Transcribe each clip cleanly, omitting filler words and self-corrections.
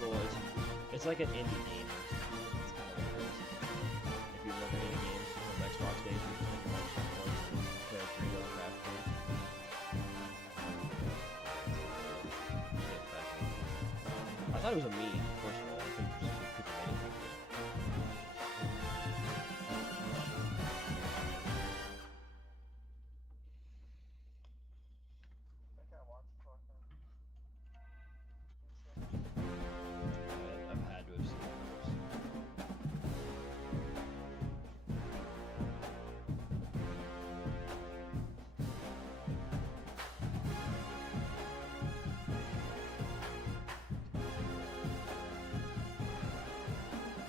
little. It's like an indie game. It's kind of like this. If you remember indie games from Xbox days, you can make your Microsoft points and play like 3 little craft games. I thought it was a meme, first of all. I think just people made it. I've had to have seen those.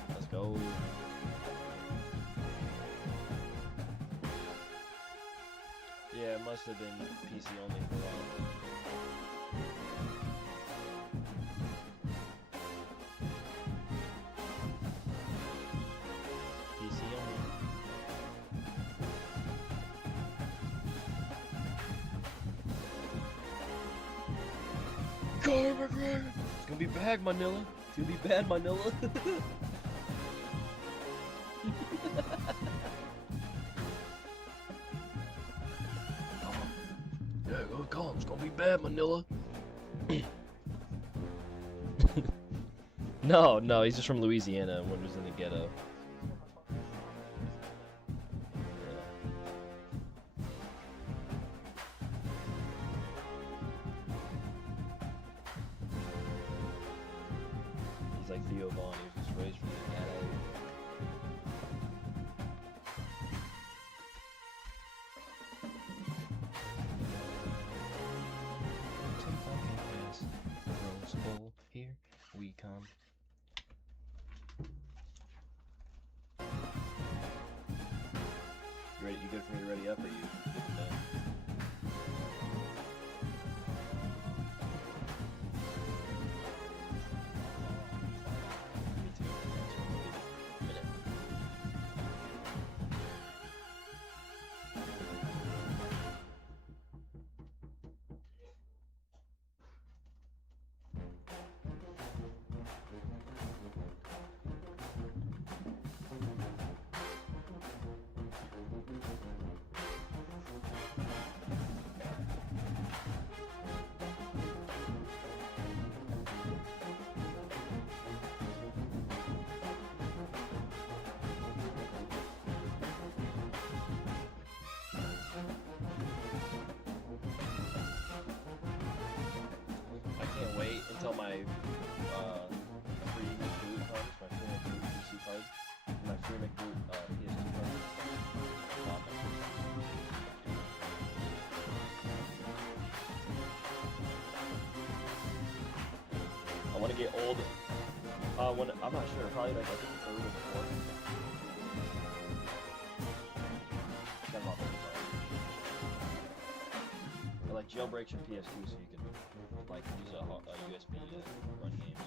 Let's go. Yeah, it must have been PC only for a while. PC only. Conor McGregor! It's gonna be bad, Manila. It's gonna be bad, Manila. Yeah, go call him. It's gonna be bad, Manila. No, he's just from Louisiana and was in the ghetto. He's like Theo Vaughn. He was just raised from the ghetto. Here we come. You ready? You good for me to ready up, or you good to go? Me too. A minute. I can't wait until my free McBoot comes, my free McBoot PC card, my free McBoot PS2 card. I want to get old. When I'm not sure, probably like I think third or fourth. Got them off of the like jailbreaks your PS2 so you can like use a USB to run games.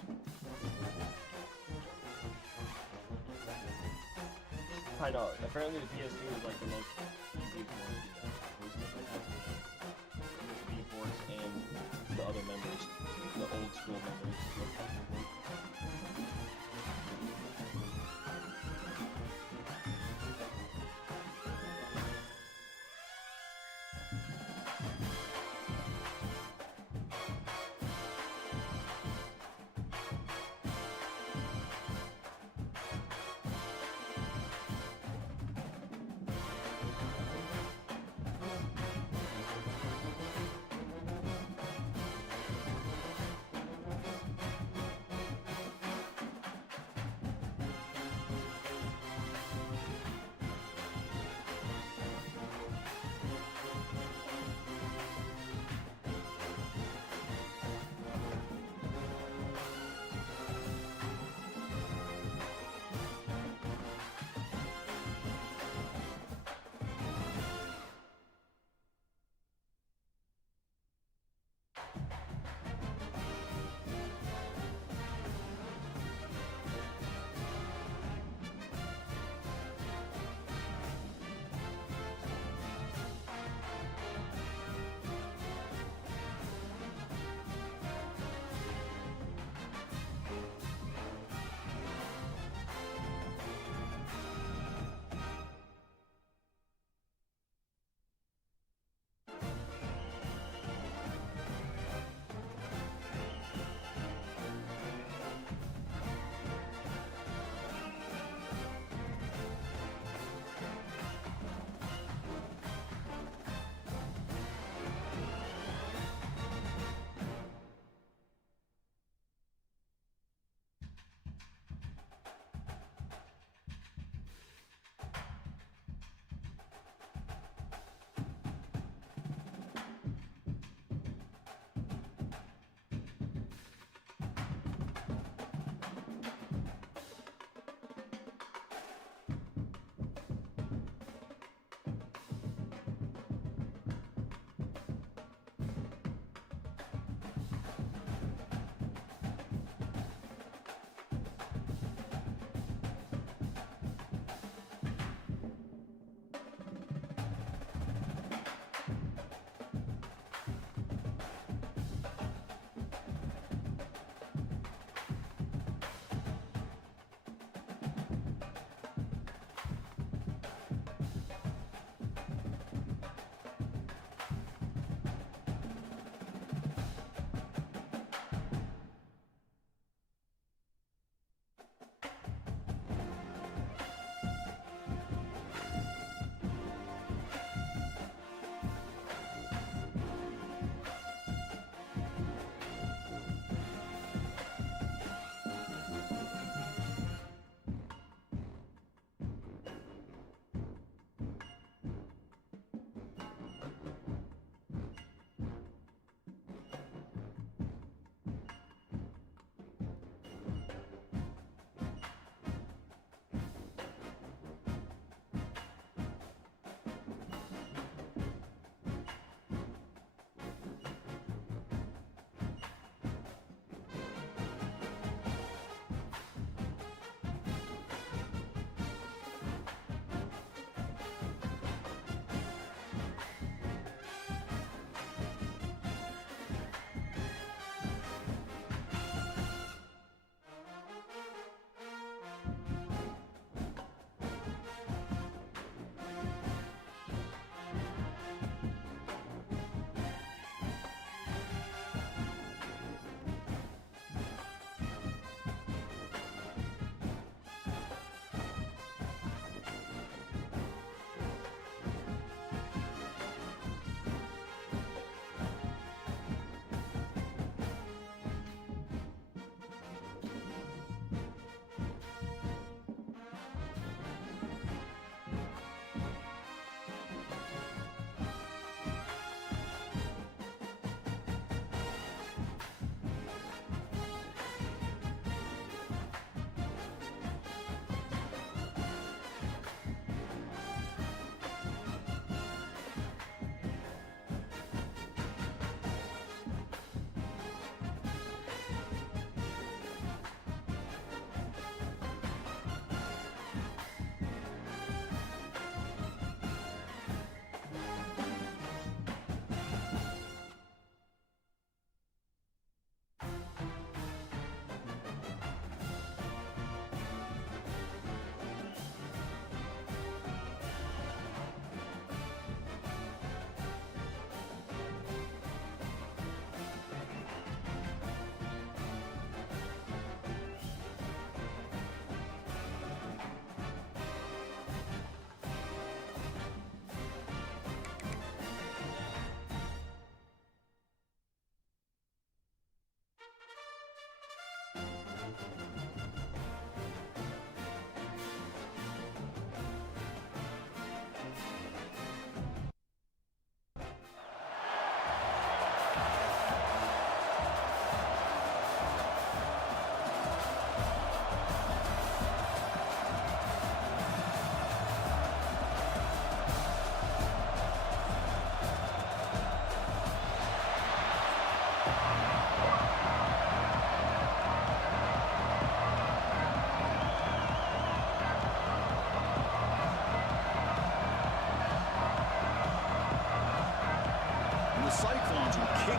I know. Apparently the PS2 is like the most easiest one to do that. USB ports and the other memories, the old school memories.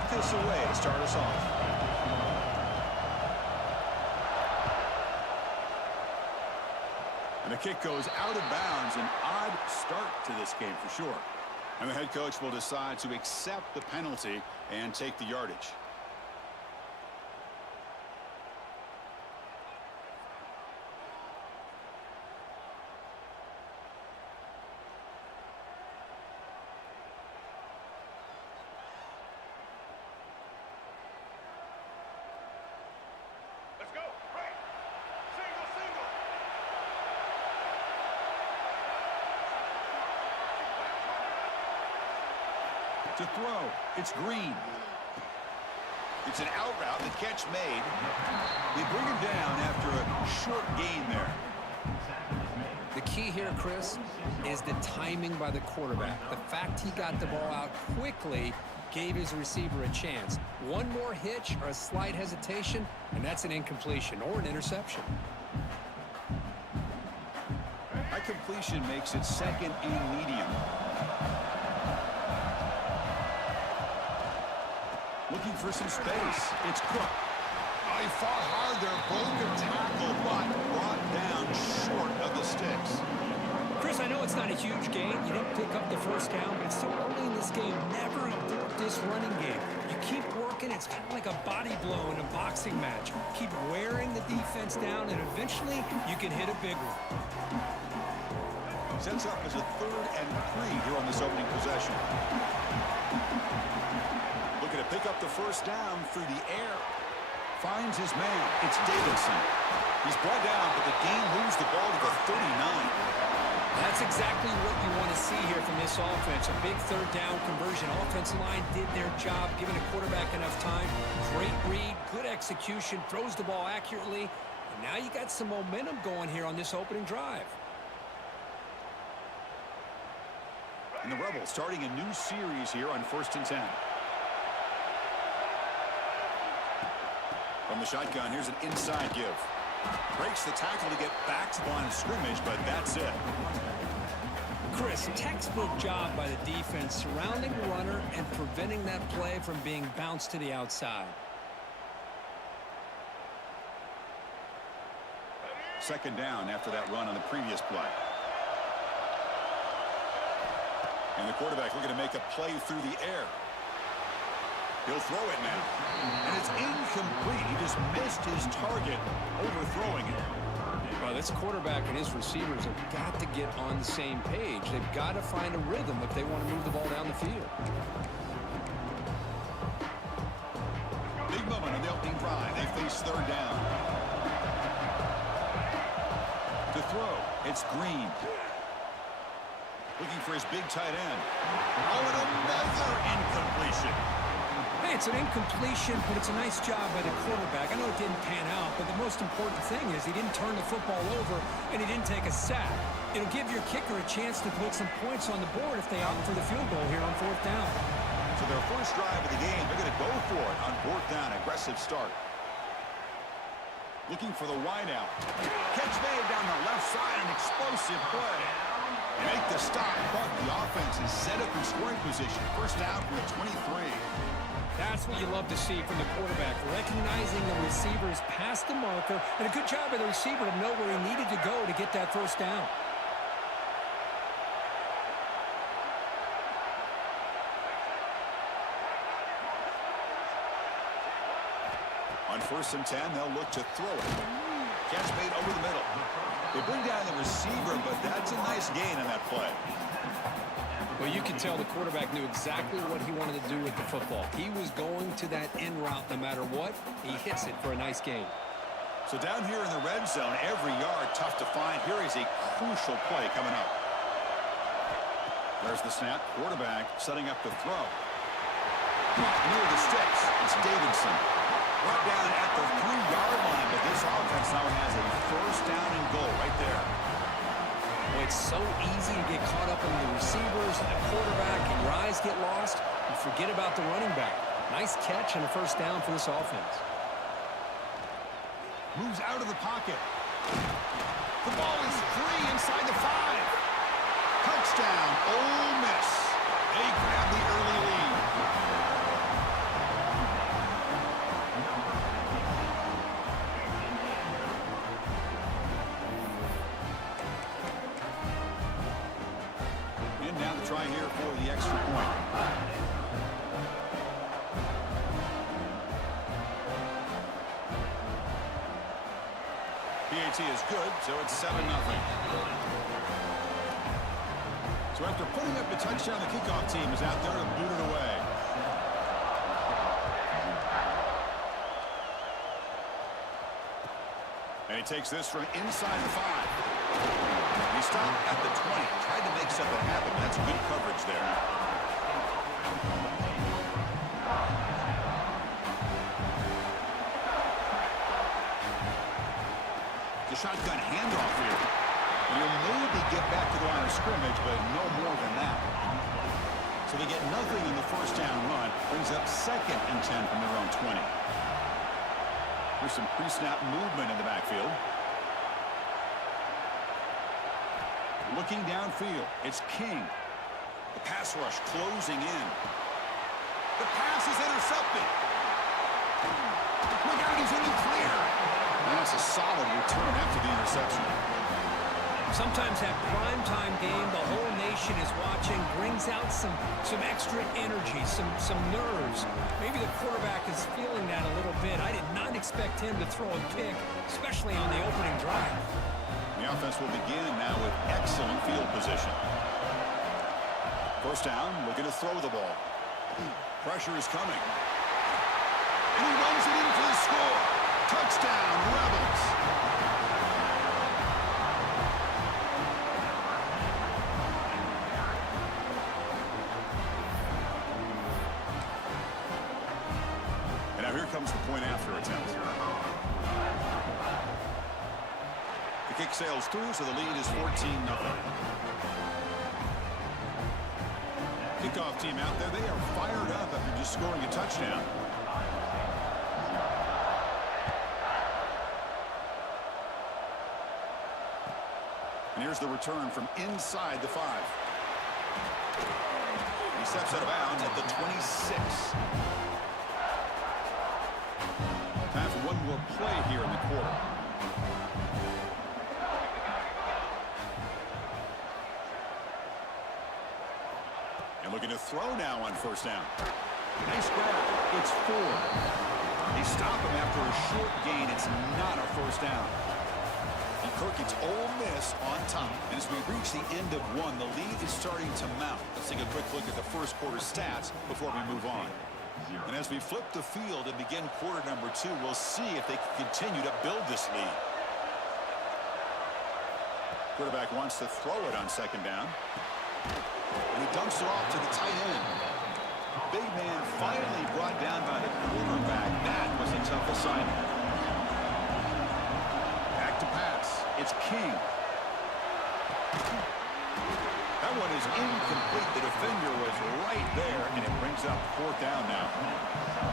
kick this away to start us off. And the kick goes out of bounds. An odd start to this game for sure. And the head coach will decide to accept the penalty and take the yardage. To throw, it's Green. It's an out route, the catch made. They bring him down after a short gain there. The key here, Chris, is the timing by the quarterback. The fact he got the ball out quickly gave his receiver a chance. One more hitch or a slight hesitation, and that's an incompletion or an interception. That completion makes it second and medium. Looking for some space. It's Cook. Oh, he fought hard there. Broke a tackle, but brought down short of the sticks. Chris, I know it's not a huge gain. You didn't pick up the first down, but it's so early in this game. Never abort this running game. You keep working. It's kind of like a body blow in a boxing match. Keep wearing the defense down, and eventually you can hit a big one. Sets up as a 3rd and 3 here on this opening possession. Looking to pick up the first down through the air. Finds his man. It's Davidson. He's brought down, but the game moves the ball to the 39. That's exactly what you want to see here from this offense. A big 3rd down conversion. Offensive line did their job, giving a quarterback enough time. Great read, good execution, throws the ball accurately. And now you got some momentum going here on this opening drive. And the Rebels starting a new series here on 1st and 10. From the shotgun, here's an inside give. Breaks the tackle to get back to the line of scrimmage, but that's it. Chris, textbook job by the defense surrounding the runner and preventing that play from being bounced to the outside. 2nd down after that run on the previous play. And the quarterback looking to make a play through the air. He'll throw it now. And it's incomplete. He just missed his target, overthrowing it. Well, this quarterback and his receivers have got to get on the same page. They've got to find a rhythm if they want to move the ball down the field. Big moment on the opening drive. They face 3rd down. To throw, it's Green. Looking for his big tight end. Oh, and another incompletion. Hey, it's an incompletion, but it's a nice job by the quarterback. I know it didn't pan out, but the most important thing is he didn't turn the football over and he didn't take a sack. It'll give your kicker a chance to put some points on the board if they opt for the field goal here on 4th down. So their first drive of the game, they're going to go for it on 4th down. Aggressive start. Looking for the wideout. Catch made down the left side, an explosive play. Make the stop, but the offense is set up in scoring position. First down from the 23. That's what you love to see from the quarterback, recognizing the receivers past the marker, and a good job by the receiver to know where he needed to go to get that first down. On 1st and 10, they'll look to throw it. Catch made over the middle. They bring down the receiver, but that's a nice gain on that play. Well, you can tell the quarterback knew exactly what he wanted to do with the football. He was going to that in route no matter what. He hits it for a nice gain. So down here in the red zone, every yard tough to find. Here is a crucial play coming up. There's the snap. Quarterback setting up to throw. Near the sticks, it's Davidson. Brought down at the 3-yard line, but this offense now has a first down and goal right there. Well, it's so easy to get caught up in the receivers and the quarterback, and your eyes get lost. You forget about the running back. Nice catch and a first down for this offense. Moves out of the pocket. The ball is free inside the 5. Touchdown, Ole Miss. They grab the early lead. try here for the extra point. PAT is good, so it's 7-0. So after putting up the touchdown, the kickoff team is out there to boot it away. And he takes this from inside the 5. He stopped at the 20. Tried to make something happen. That's good coverage there. The shotgun handoff here. You'll maybe get back to the line of scrimmage, but no more than that. So they get nothing in the first down run. Brings up 2nd and 10 from their own 20. There's some pre-snap movement in the backfield. Looking downfield, it's King. The pass rush closing in. The pass is intercepted. Look out, he's in the clear. And that's a solid return after the interception. Sometimes that primetime game, the whole nation is watching, brings out some extra energy, some nerves. Maybe the quarterback is feeling that a little bit. I did not expect him to throw a pick, especially on the opening drive. The offense will begin now with excellent field position. First down, looking to throw the ball. Pressure is coming. And he runs it in for the score. Touchdown, Rebels. And now here comes the point after attempt. The kick sails through, so the lead is 14-0. Kickoff team out there, they are fired up after just scoring a touchdown. And here's the return from inside the 5. He steps out of bounds at the 26. Time for one more play here in the quarter. And looking to throw now on first down. Nice grab. It's 4. They stop him after a short gain. It's not a first down. And Kirk, it's Ole Miss on top. And as we reach the end of one, the lead is starting to mount. Let's take a quick look at the first quarter stats before we move on. And as we flip the field and begin quarter number 2, we'll see if they can continue to build this lead. Quarterback wants to throw it on second down. And he dumps it off to the tight end. Big man finally brought down by the quarterback. That was a tough assignment. Back to pass. It's King. That one is incomplete. The defender was right there, and it brings up fourth down now.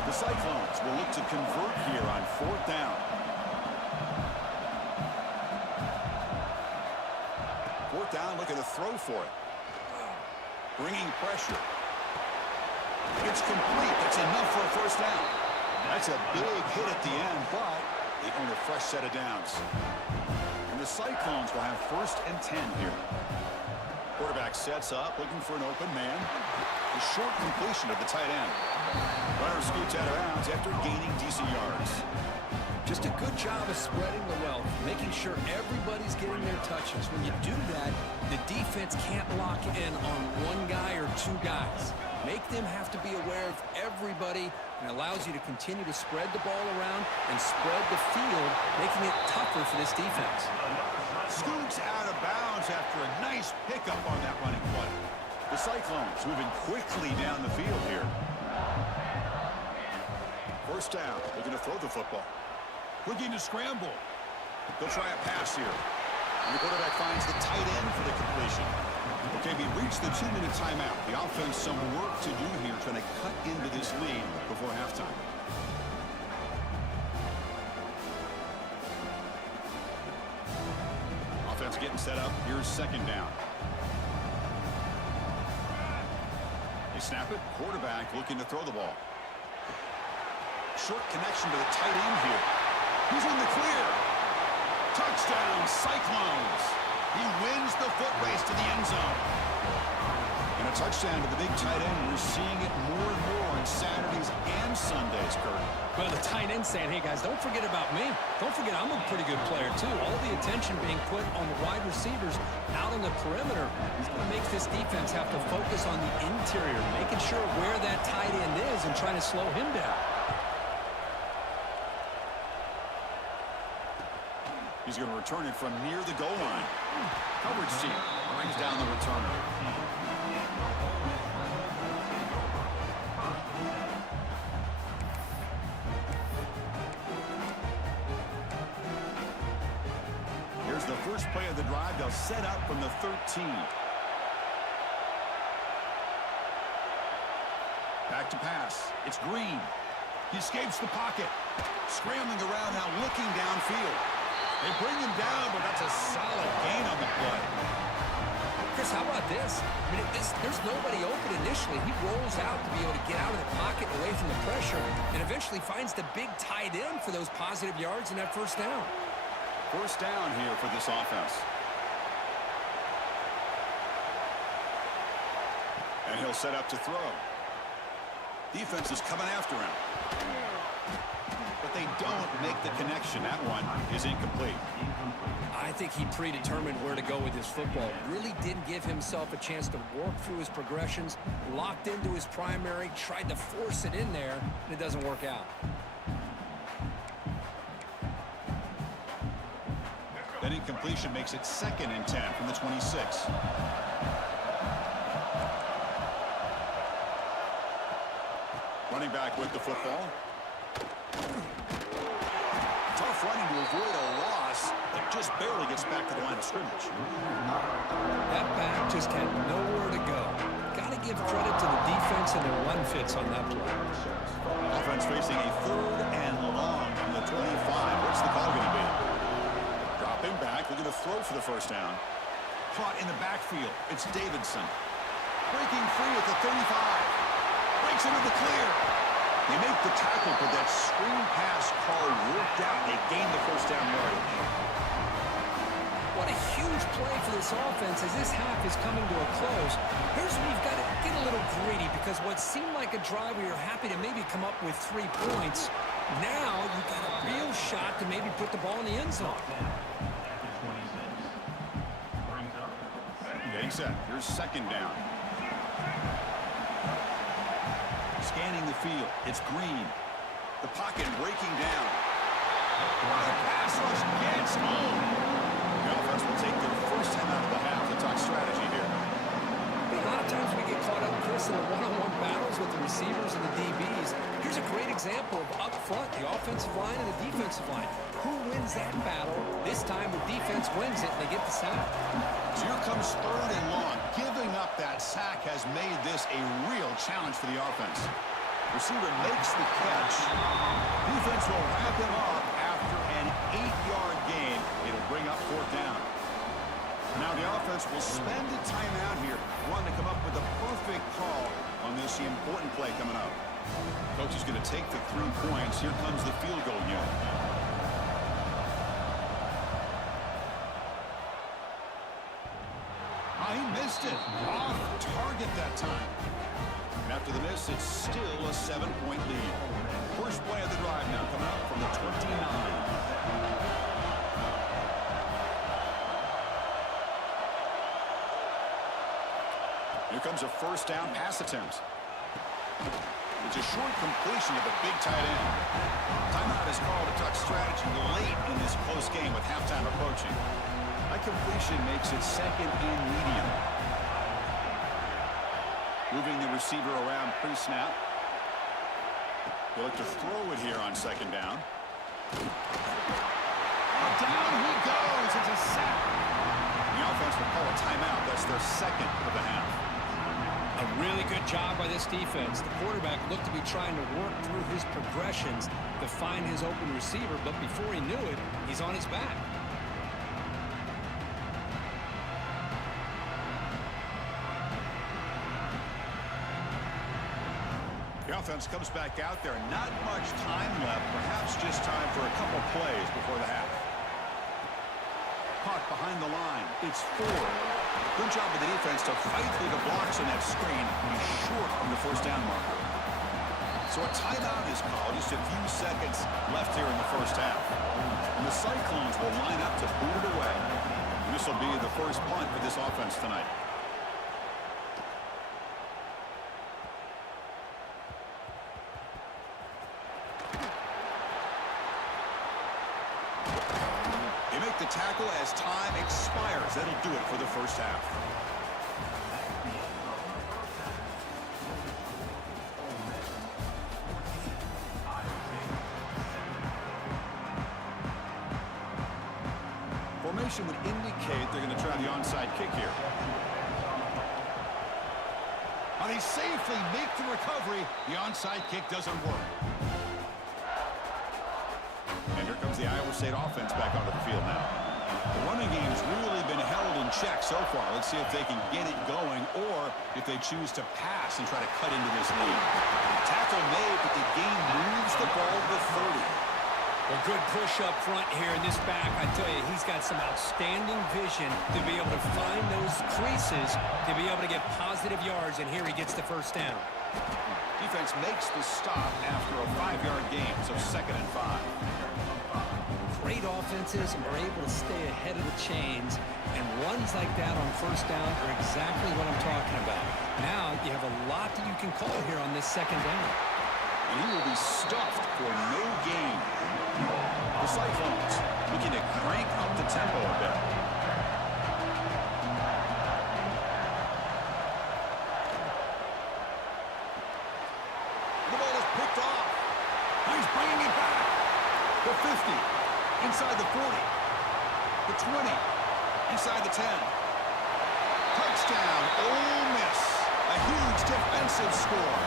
The Cyclones will look to convert here on fourth down. Fourth down, looking to throw for it. Bringing pressure. It's complete. That's enough for a first down. That's a big hit at the end, but they earn a fresh set of downs. And the Cyclones will have 1st and 10 here. Quarterback sets up, looking for an open man. A short completion of the tight end. Runner scoots out of bounds after gaining decent yards. Just a good job of spreading the wealth, making sure everybody's getting their touches. When you do that, the defense can't lock in on one guy or two guys. Make them have to be aware of everybody, and allows you to continue to spread the ball around and spread the field, making it tougher for this defense. Scoots out of bounds after a nice pickup on that running play. The Cyclones moving quickly down the field here. First down, looking to throw the football. Looking to scramble. They'll try a pass here. And the quarterback finds the tight end for the completion. Okay, we reached the 2-minute timeout. The offense some work to do here, trying to cut into this lead before halftime. Offense getting set up. Here's second down. They snap it. Quarterback looking to throw the ball. Short connection to the tight end here. He's in the clear. Touchdown, Cyclones. He wins the foot race to the end zone. And a touchdown to the big tight end. We're seeing it more and more on Saturdays and Sundays, Kurt. Well, the tight end saying, hey, guys, don't forget about me. Don't forget I'm a pretty good player, too. All the attention being put on the wide receivers out on the perimeter. It's going to make this defense have to focus on the interior, making sure where that tight end is and trying to slow him down. He's going to return it from near the goal line. Coverage team brings down the returner. Here's the first play of the drive. They'll set up from the 13. Back to pass. It's Green. He escapes the pocket. Scrambling around now, looking downfield. They bring him down, but that's a solid gain on the play. Chris, how about this? I mean, there's nobody open initially. He rolls out to be able to get out of the pocket away from the pressure and eventually finds the big tight end for those positive yards in that first down. First down here for this offense. And he'll set up to throw. Defense is coming after him. But they don't make the connection. That one is incomplete. I think he predetermined where to go with his football. Really didn't give himself a chance to work through his progressions, locked into his primary, tried to force it in there, and it doesn't work out. That incompletion makes it 2nd and 10 from the 26. Running back with the football. Tough running to avoid a loss, but just barely gets back to the line of scrimmage. That back just had nowhere to go. Got to give credit to the defense and their run fits on that play. Offense facing a 3rd and long from the 25. What's the call going to be? Dropping back, looking to throw for the first down. Caught in the backfield. It's Davidson. Breaking free at the 35. Breaks into the clear. They make the tackle, but that screen pass call worked out. They gained the first down yardage. What a huge play for this offense as this half is coming to a close. Here's where you've got to get a little greedy because what seemed like a drive where you're happy to maybe come up with 3 points, now you've got a real shot to maybe put the ball in the end zone. Getting set. Here's 2nd down. Scanning the field. It's Green. The pocket breaking down. The pass rush gets home. The offense will take their first time out of the half to talk strategy here. A lot of times we get caught up, Chris, in the one-on-one battles with the receivers and the DBs. Here's a great example of up front, the offensive line and the defensive line. Who wins that battle? This time the defense wins it and they get the sack. So here comes 3rd and long. Giving up that sack has made this a real challenge for the offense. Receiver makes the catch. Defense will wrap him up after an 8-yard gain. It'll bring up 4th down. Now the offense will spend a timeout here, wanting to come up with a perfect call on this important play coming up. Coach is going to take the 3 points. Here comes the field goal unit. He missed it. Off target that time. And after the miss, it's still a 7-point lead. First play of the drive now coming up from the 29. Here comes a first down pass attempt. It's a short completion of a big tight end. Timeout is called to talk strategy late in this close game with halftime approaching. That completion makes it 2nd and medium. Moving the receiver around pre-snap. They'll look to throw it here on 2nd down. Down he goes. It's a sack. The offense will call a timeout. That's their 2nd of the half. A really good job by this defense. The quarterback looked to be trying to work through his progressions to find his open receiver, but before he knew it, he's on his back. The offense comes back out there. Not much time left. Perhaps just time for a couple plays before the half. Caught behind the line. It's 4th Good job with the defense to fight through the blocks on that screen and be short on the first down marker. So a timeout is called. Just a few seconds left here in the first half. And the Cyclones will line up to boot it away. And this will be the first punt for this offense tonight. They make the tackle as time expires. That'll do it for the first half. Formation would indicate they're going to try the onside kick here. And they safely make the recovery. The onside kick doesn't work. And here comes the Iowa State offense back onto the field now. The running game's really been held in check so far. Let's see if they can get it going or if they choose to pass and try to cut into this lead. Tackle made, but the game moves the ball to 30. Well, good push up front here in this back. I tell you, he's got some outstanding vision to be able to find those creases, to be able to get positive yards, and here he gets the first down. Defense makes the stop after a 5-yard gain, so 2nd and 5. Great offenses are able to stay ahead of the chains, and runs like that on first down are exactly what I'm talking about. Now you have a lot that you can call here on this 2nd down. And he will be stuffed for no gain. The Cyclones looking to crank up the tempo a bit. The ball is picked off. He's bringing it back. The 50, inside the 40, the 20, inside the 10. Touchdown, Ole Miss. A huge defensive score.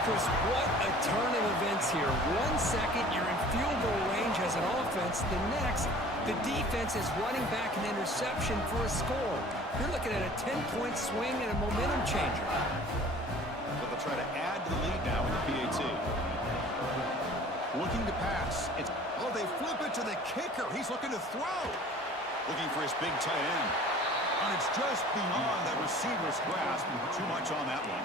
Chris, what a turn of events here. 1 second, you're in field goal range as an offense. The next, the defense is running back an interception for a score. You're looking at a 10-point swing and a momentum changer. So they'll try to add to the lead now in the PAT. Looking to pass. They flip it to the kicker. He's looking to throw. Looking for his big tight end. And it's just beyond that receiver's grasp. Too much on that one.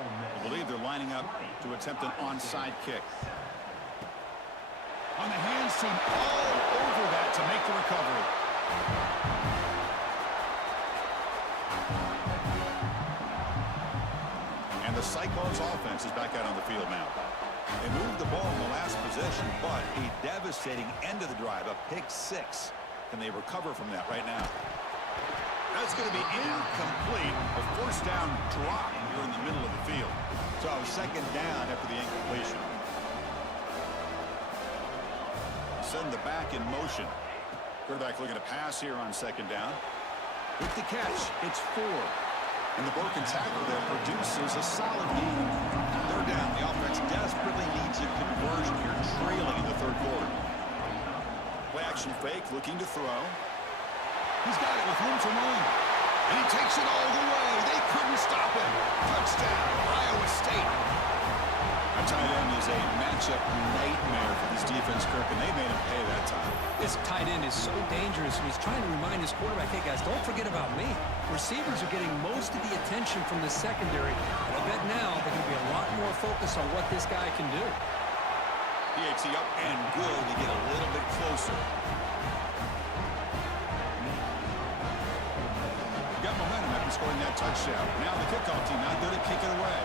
I believe they're lining up to attempt an onside kick. On the hands team, all over that to make the recovery. And the Cyclones offense is back out on the field now. They moved the ball in the last possession, but a devastating end of the drive, a pick 6. Can they recover from that right now? That's going to be incomplete. A first down drop here in the middle of the field. So 2nd down after the incompletion. Send the back in motion. Quarterback looking to pass here on 2nd down. With the catch, it's 4. And the broken tackle there produces a solid gain. 3rd down, the offense desperately needs a conversion here, trailing in the 3rd quarter. Play action fake, looking to throw. He's got it with room to run. And he takes it all the way. They couldn't stop him. Touchdown, Iowa State. A tight end is a matchup nightmare for this defense, Kirk, and they made him pay that time. This tight end is so dangerous, and he's trying to remind his quarterback, hey, guys, don't forget about me. Receivers are getting most of the attention from the secondary, and I bet now they're going to be a lot more focused on what this guy can do. PAT up and good to get a little bit closer. Got momentum after scoring that touchdown. Now the kickoff team not good at kicking away.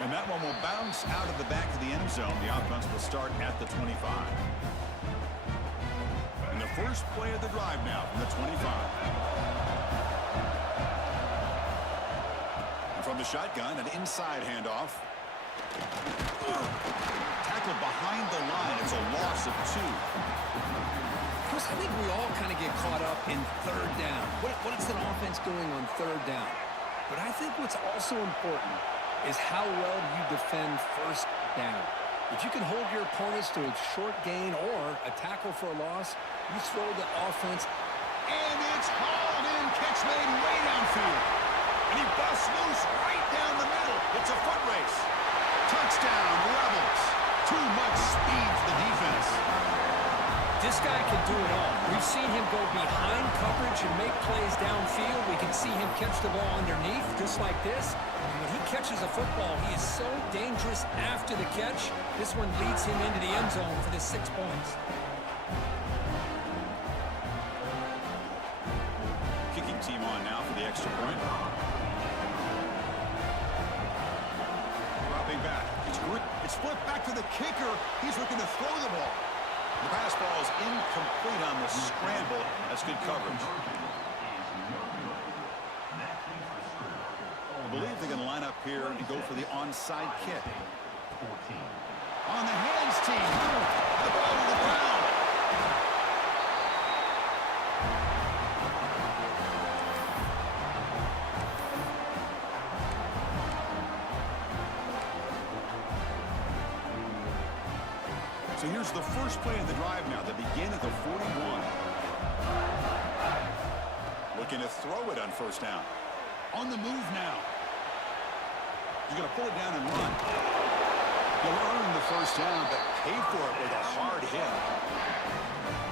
And that one will bounce out of the back of the end zone. The offense will start at the 25. And the first play of the drive now from the 25. And from the shotgun, an inside handoff. Tackled behind the line. It's a loss of 2. Chris, I think we all kind of get caught up in 3rd down. What is an offense doing on 3rd down? But I think what's also important is how well you defend 1st down. If you can hold your opponents to a short gain or a tackle for a loss, you throw the offense. And it's hauled in, catch made way downfield. And he busts loose right down the middle. It's a foot race. Touchdown, Rebels. Too much speed for the defense. This guy can do it all. We've seen him go behind coverage and make plays downfield. We can see him catch the ball underneath, just like this. And when he catches a football, he is so dangerous after the catch. This one leads him into the end zone for the 6 points. Kicking team on now for the extra point. Dropping back. It's flipped back to the kicker. He's looking to throw the ball. The pass ball is incomplete on the scramble. That's good coverage. I believe they're going to line up here and go for the onside kick. On the hands team. The ball to the ground. So here's the first play of the drive now. They begin at the 41. Looking to throw it on first down. On the move now. He's going to pull it down and run. He'll earn the first down, but pay for it with a hard hit.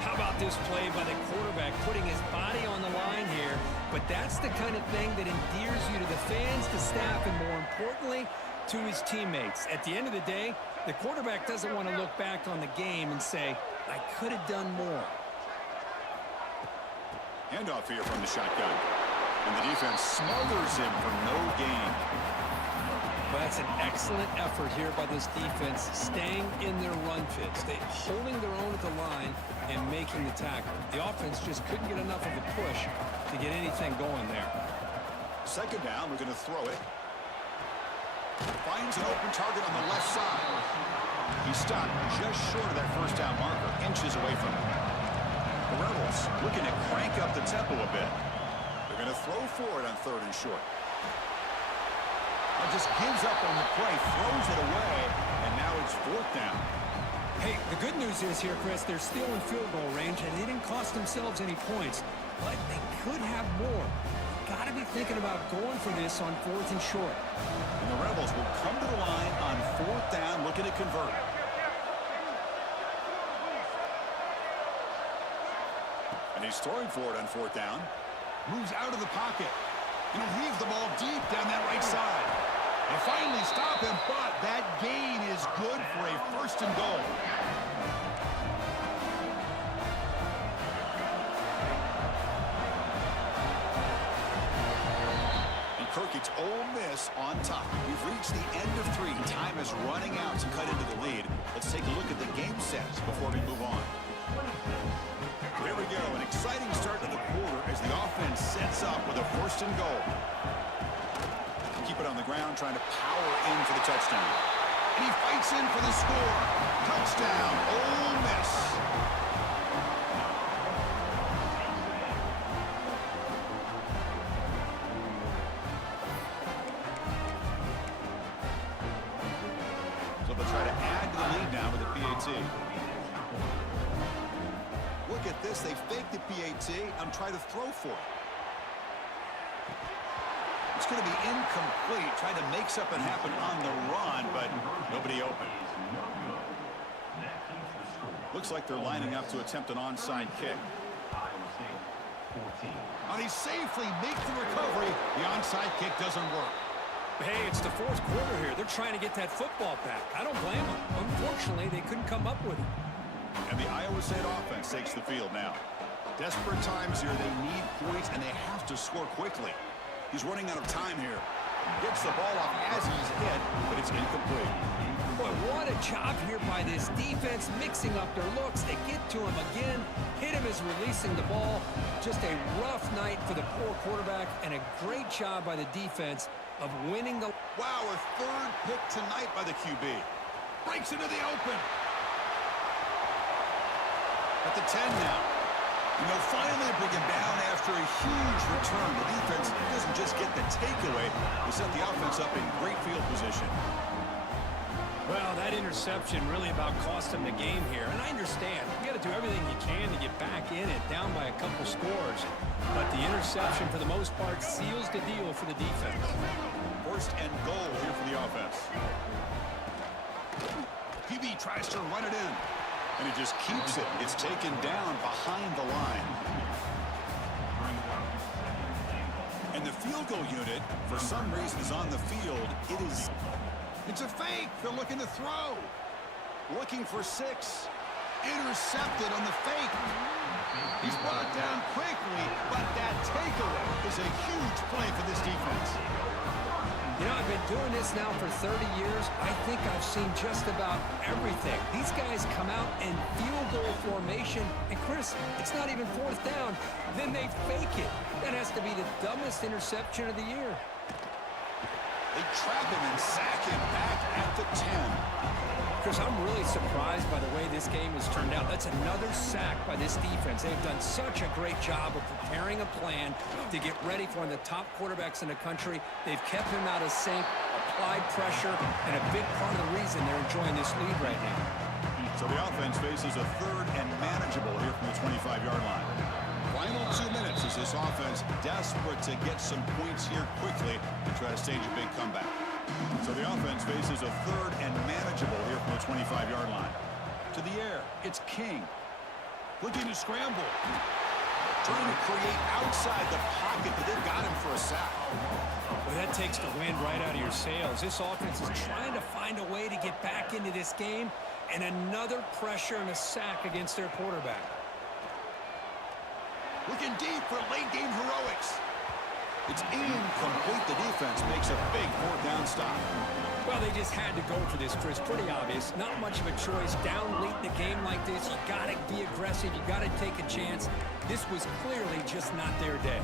How about this play by the quarterback, putting his body on the line here? But that's the kind of thing that endears you to the fans, the staff, and more importantly, to his teammates. At the end of the day, the quarterback doesn't want to look back on the game and say, I could have done more. Handoff here from the shotgun. And the defense smothers him for no gain. Well, that's an excellent effort here by this defense, staying in their run fits, holding their own at the line and making the tackle. The offense just couldn't get enough of a push to get anything going there. Second down, we're going to throw it. Finds an open target on the left side. He stopped just short of that first down marker, inches away from it. The Rebels looking to crank up the tempo a bit. They're going to throw for it on third and short. Just gives up on the play, throws it away, and now it's fourth down. Hey, the good news is here, Chris, they're still in field goal range, and they didn't cost themselves any points, but they could have more. Got to be thinking about going for this on fourth and short. And the Rebels will come to the line on fourth down, looking to convert. And he's throwing for it on fourth down. Moves out of the pocket. And he'll leave the ball deep down that right side. They finally stop him, but that gain is good for a first and goal. And Kirk, it's Ole Miss on top. We've reached the end of 3. Time is running out to cut into the lead. Let's take a look at the game sets before we move on. Here we go, an exciting start to the quarter as the offense sets up with a first and goal. Keep it on the ground, trying to power in for the touchdown. And he fights in for the score. Touchdown, Ole Miss. So they'll try to add to the lead now with the PAT. Look at this. They fake the PAT and try to throw for it. It's going to be incomplete. Trying to make something happen on the run, but nobody open. Looks like they're lining up to attempt an onside kick. And he safely makes the recovery. The onside kick doesn't work. Hey, it's the fourth quarter here. They're trying to get that football back. I don't blame them. Unfortunately, they couldn't come up with it. And the Iowa State offense takes the field now. Desperate times here. They need points, and they have to score quickly. He's running out of time here. Gets the ball off as he's hit, but it's incomplete. Boy, what a job here by this defense, mixing up their looks. They get to him again. Hit him as releasing the ball. Just a rough night for the poor quarterback, and a great job by the defense of winning the... Wow, a third pick tonight by the QB. Breaks into the open. At the 10 now. You know, finally bring him down after a huge return. The defense doesn't just get the takeaway. They set the offense up in great field position. Well, that interception really about cost him the game here. And I understand. You got to do everything you can to get back in it, down by a couple scores. But the interception, for the most part, seals the deal for the defense. First and goal here for the offense. QB tries to run it in. And he just keeps it. It's taken down behind the line. And the field goal unit, for some reason, is on the field. It's a fake. They're looking to throw. Looking for 6. Intercepted on the fake. He's brought down quickly, but that takeaway is a huge play for this defense. You know, I've been doing this now for 30 years. I think I've seen just about everything. These guys come out in field goal formation, and Chris, it's not even fourth down. Then they fake it. That has to be the dumbest interception of the year. They trap him and sack him back at the 10. Chris, I'm really surprised by the way this game has turned out. That's another sack by this defense. They've done such a great job of preparing a plan to get ready for one of the top quarterbacks in the country. They've kept him out of sync, applied pressure, and a big part of the reason they're enjoying this lead right now. So the offense faces a 3rd and manageable here from the 25-yard line. Final 2 minutes as this offense desperate to get some points here quickly and try to stage a big comeback. So the offense faces a 3rd and manageable here from the 25-yard line. To the air, it's King. Looking to scramble. Trying to create outside the pocket, but they've got him for a sack. Well, that takes the wind right out of your sails. This offense is trying to find a way to get back into this game, and another pressure and a sack against their quarterback. Looking deep for late-game heroics. It's incomplete. The defense makes a big 4th down stop. Well, they just had to go for this, Chris. Pretty obvious. Not much of a choice. Down late in a game like this, you got to be aggressive. You got to take a chance. This was clearly just not their day.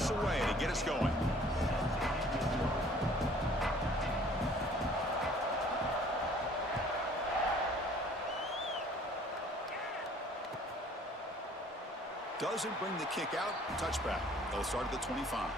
this away to get us going. Doesn't bring the kick out. Touchback. They'll start at the 25.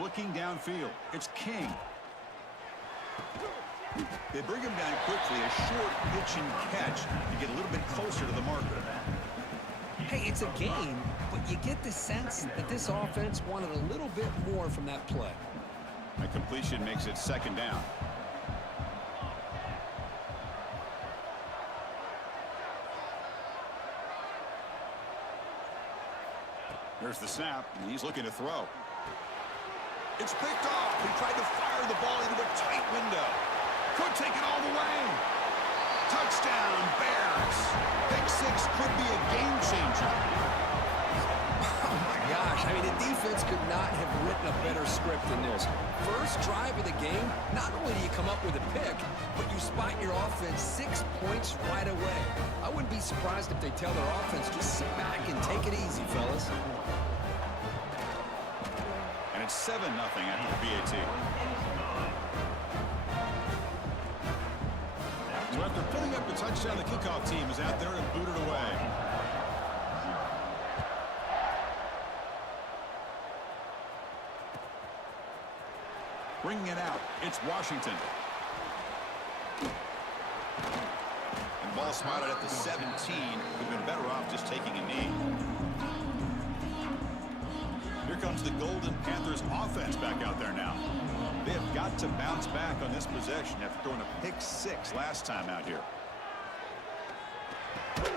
Looking downfield, it's King. They bring him down quickly, a short pitch and catch to get a little bit closer to the marker. Hey, it's a game, but you get the sense that this offense wanted a little bit more from that play. A completion makes it second down. There's the snap, and he's looking to throw. It's picked off. He tried to fire the ball into a tight window. Could take it all the way. Touchdown, Bears. Pick six could be a game changer. Oh, my gosh. I mean, the defense could not have written a better script than this. First drive of the game, not only do you come up with a pick, but you spot your offense 6 points right away. I wouldn't be surprised if they tell their offense, just sit back and take it easy, fellas. And it's 7-0 after the PAT. So after putting up the touchdown, the kickoff team is out there and booted away. Bringing it out, it's Washington. And ball spotted at the 17. We've been better off just taking a knee. Here comes the Golden Panthers offense back out there now. They have got to bounce back on this possession after throwing a pick six last time out here. Grab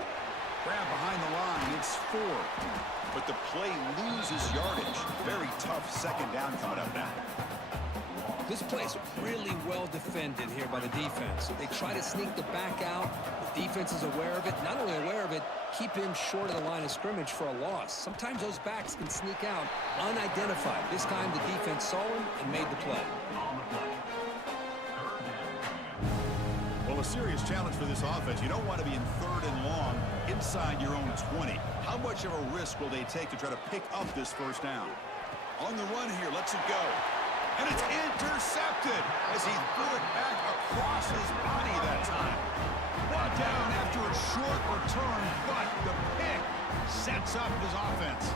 behind the line, it's 4. But the play loses yardage. Very tough second down coming up now. This play's really well defended here by the defense. They try to sneak the back out. The defense is aware of it. Not only aware of it, keep him short of the line of scrimmage for a loss. Sometimes those backs can sneak out unidentified. This time the defense saw him and made the play. Well, a serious challenge for this offense. You don't want to be in 3rd and long inside your own 20. How much of a risk will they take to try to pick up this first down? On the run here, lets it go. And it's intercepted as he threw it back across his body that time. Brought down after a short return, but the pick sets up his offense.